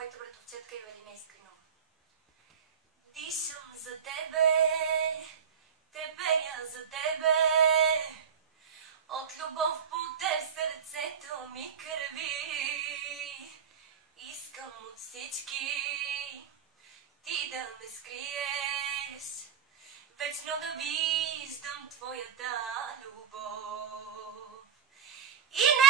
моята братовчетка Евелина Искринова. Дишам за тебе, те пея за тебе, от любов по теб сърцето ми кърви. Искам от всички ти да ме скриеш, вечно да виждам твоята любов. И не